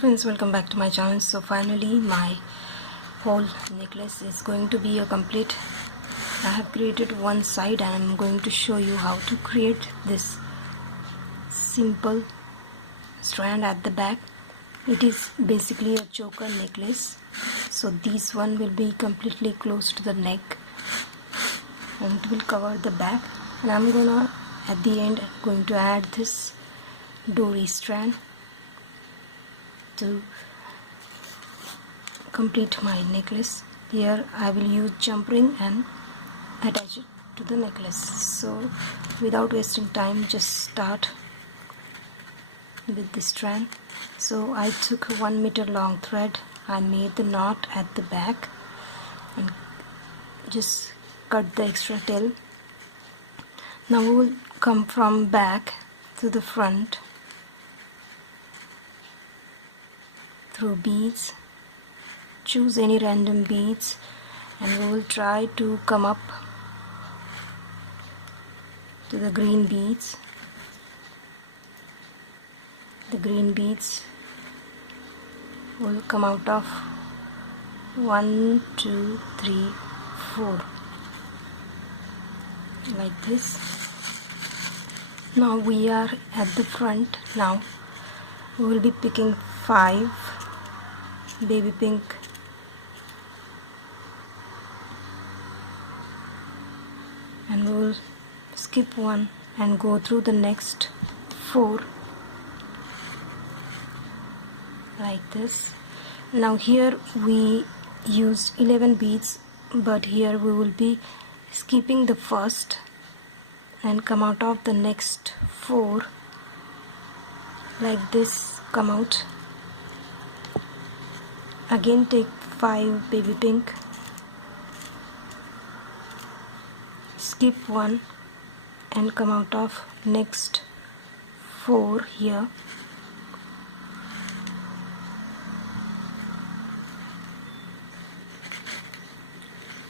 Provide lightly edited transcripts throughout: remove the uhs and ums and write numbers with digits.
Friends, welcome back to my channel. So finally my whole necklace is going to be a complete. I have created one side and I'm going to show you how to create this simple strand at the back. It is basically a choker necklace, so this one will be completely close to the neck and it will cover the back, and I'm gonna at the end going to add this dory strand to complete my necklace. Here I will use jump ring and attach it to the necklace. So without wasting time, just start with this strand. So I took 1 meter long thread, I made the knot at the back and just cut the extra tail. Now we will come from back to the front through beads. Choose any random beads and we will try to come up to the green beads. The green beads will come out of 1, 2, 3, 4 like this. Now we are at the front. Now we will be picking 5 baby pink and we will skip one and go through the next 4 like this. Now here we used 11 beads, but here we will be skipping the first and come out of the next 4 like this. Come out again, take 5 baby pink, skip one and come out of next 4 here.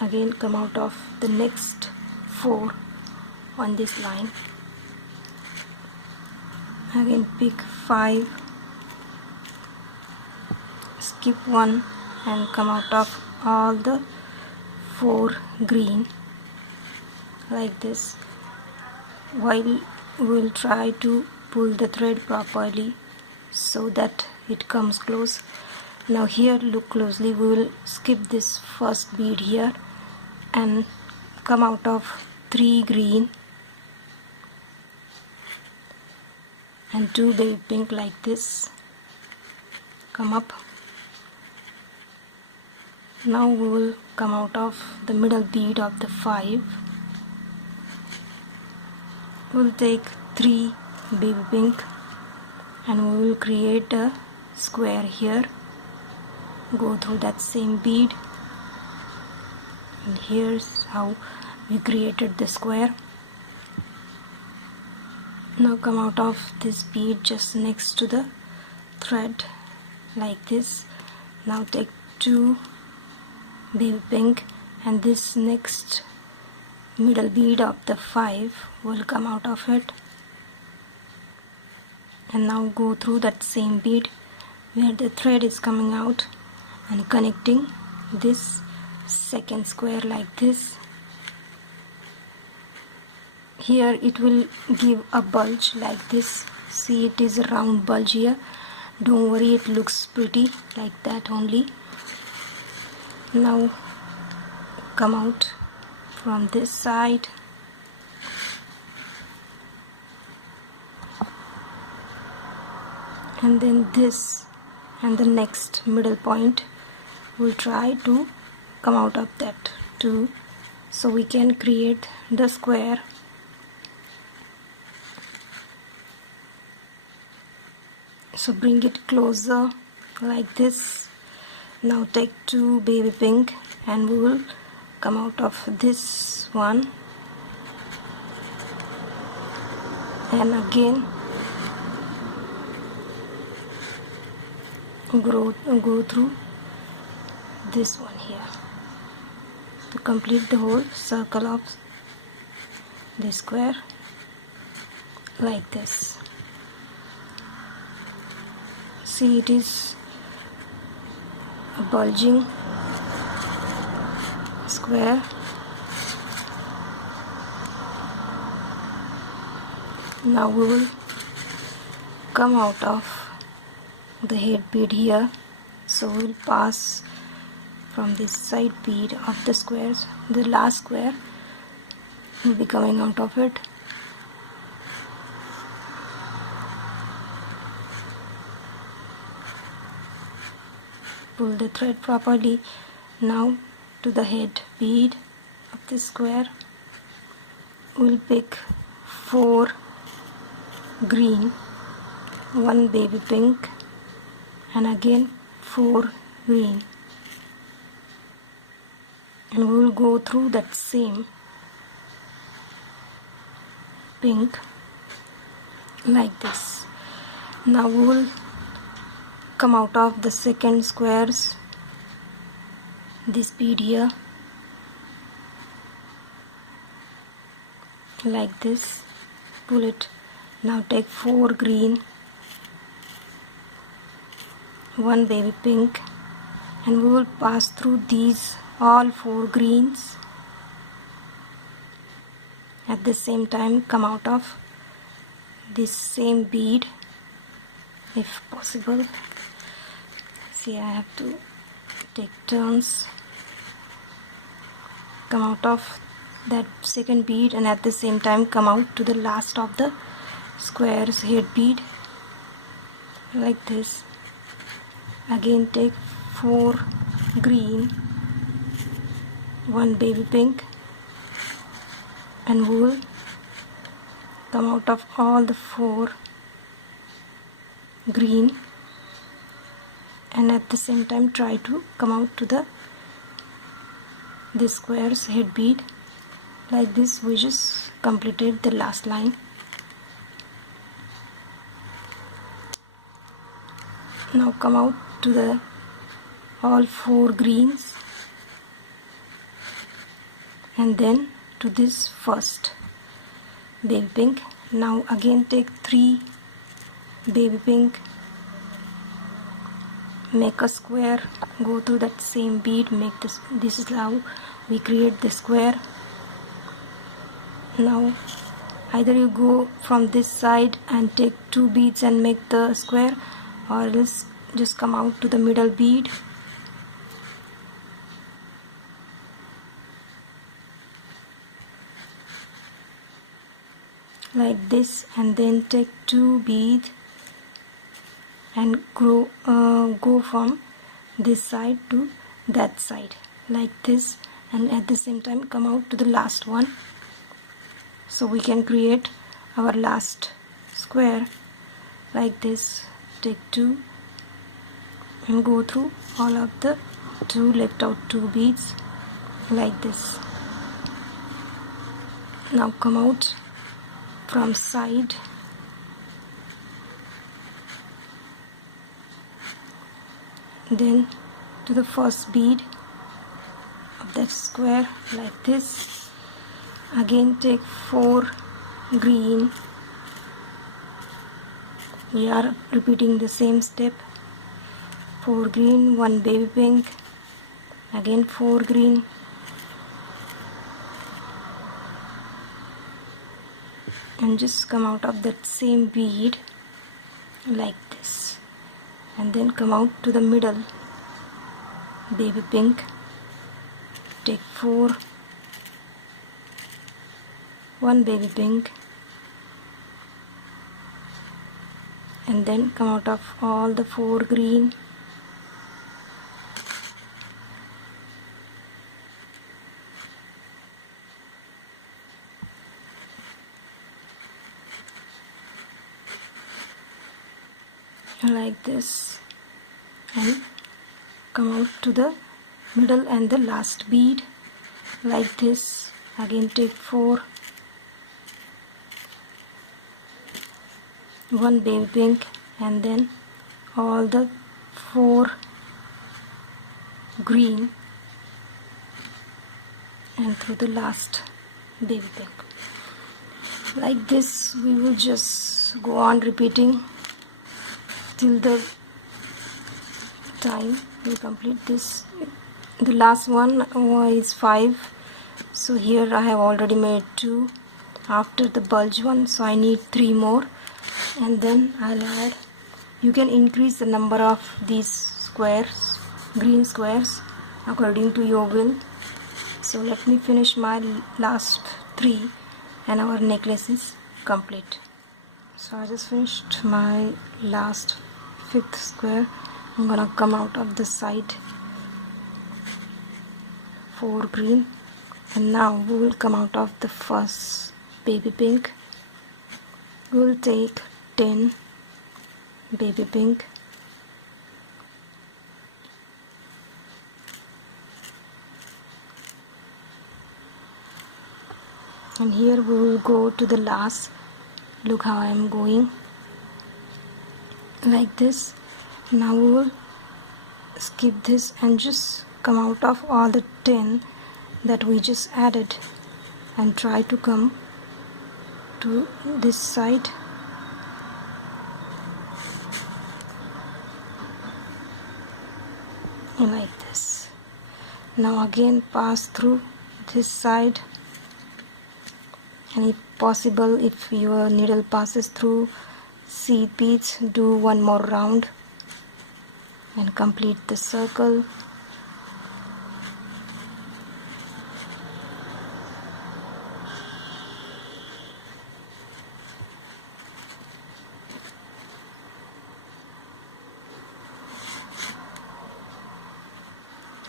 Again come out of the next 4 on this line. Again pick 5, skip one and come out of all the 4 green like this. While we will try to pull the thread properly so that it comes close. Now here look closely, we will skip this first bead here and come out of 3 green and 2 baby pink like this. Come up. Now we will come out of the middle bead of the 5. We will take 3 baby pink and we will create a square here. Go through that same bead and here's how we created the square. Now come out of this bead just next to the thread like this. Now take 2 baby pink and this next middle bead of the 5 will come out of it, and now go through that same bead where the thread is coming out and connecting this second square like this. Here it will give a bulge like this. See, it is a round bulge here. Don't worry, it looks pretty like that only. Now come out from this side and then this and the next middle point will try to come out of that too, so we can create the square. So bring it closer like this. Now take 2 baby pink and we will come out of this one and again go through this one here to complete the whole circle of the square like this. See, it is a bulging square. Now we will come out of the head bead here, so we will pass from this side bead of the squares. The last square will be coming out of it. Pull the thread properly. Now to the head bead of the square, we'll pick 4 green, 1 baby pink, and again 4 green, and we will go through that same pink like this. Now we will come out of the second squares, this bead here, like this. Pull it. Now take 4 green, 1 baby pink, and we will pass through these all 4 greens. At the same time, come out of this same bead if possible. See, I have to take turns. Come out of that second bead and at the same time come out to the last of the squares head bead like this. Again take 4 green, 1 baby pink, and we will come out of all the 4 green, and at the same time try to come out to the squares head bead like this. We just completed the last line. Now come out to the all 4 greens and then to this first baby pink. Now again take 3 baby pink, make a square, go through that same bead, make this is how we create the square. Now either you go from this side and take 2 beads and make the square, or else just come out to the middle bead like this, and then take 2 beads and go from this side to that side like this, and at the same time come out to the last one, so we can create our last square like this. Take 2 and go through all of the 2 left out 2 beads like this. Now come out from side then to the first bead of that square like this. Again take 4 green, we are repeating the same step. 4 green, 1 baby pink, again 4 green, and just come out of that same bead like this, and then come out to the middle baby pink. Take 4, 1 baby pink, and then come out of all the 4 green, like this, and come out to the middle and the last bead like this. Again take 4, 1 baby pink, and then all the 4 green and through the last baby pink. Like this we will just go on repeating till the time we complete this. The last one is 5, so here I have already made 2 after the bulge one, so I need 3 more, and then I'll add. You can increase the number of these squares, green squares, according to your will. So let me finish my last 3 and our necklace is complete. So I just finished my last 5th square. I'm gonna come out of the side 4 green, and now we will come out of the first baby pink. We will take 10 baby pink, and here we will go to the last. Look how I am going, like this. Now we will skip this and just come out of all the 10 that we just added and try to come to this side. Like this. Now again pass through this side, and if possible, if your needle passes through seed beads, do one more round and complete the circle.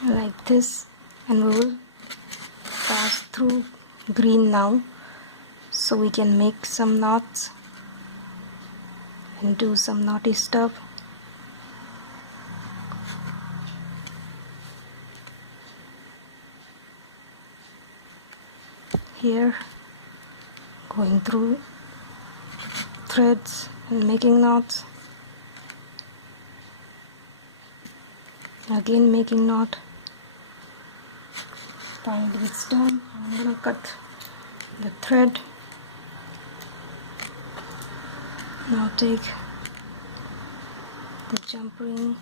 Like this, and we will pass through green now, so we can make some knots and do some naughty stuff. Here, going through threads and making knots, again making knot. Finally it's done. I'm gonna cut the thread. Now take the jump ring,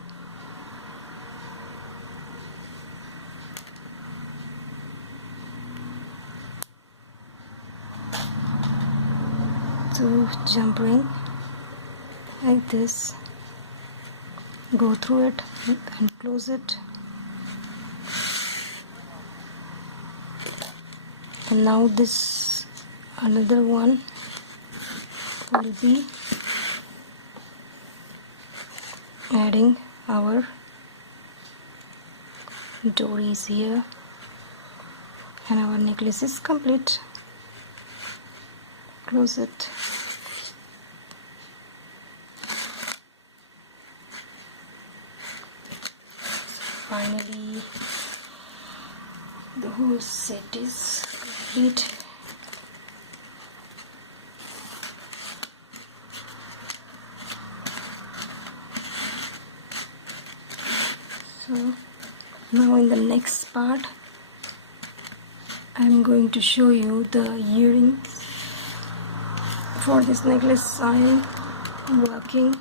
to jump ring like this, go through it and close it. And now this another one will be adding our dories here, and our necklace is complete. Close it. Finally the whole set is complete. So now in the next part I'm going to show you the earrings. For this necklace I am working.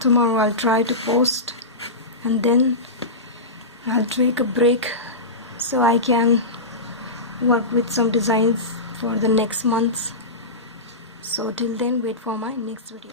Tomorrow I'll try to post, and then I'll take a break so I can work with some designs for the next month. So till then, wait for my next video.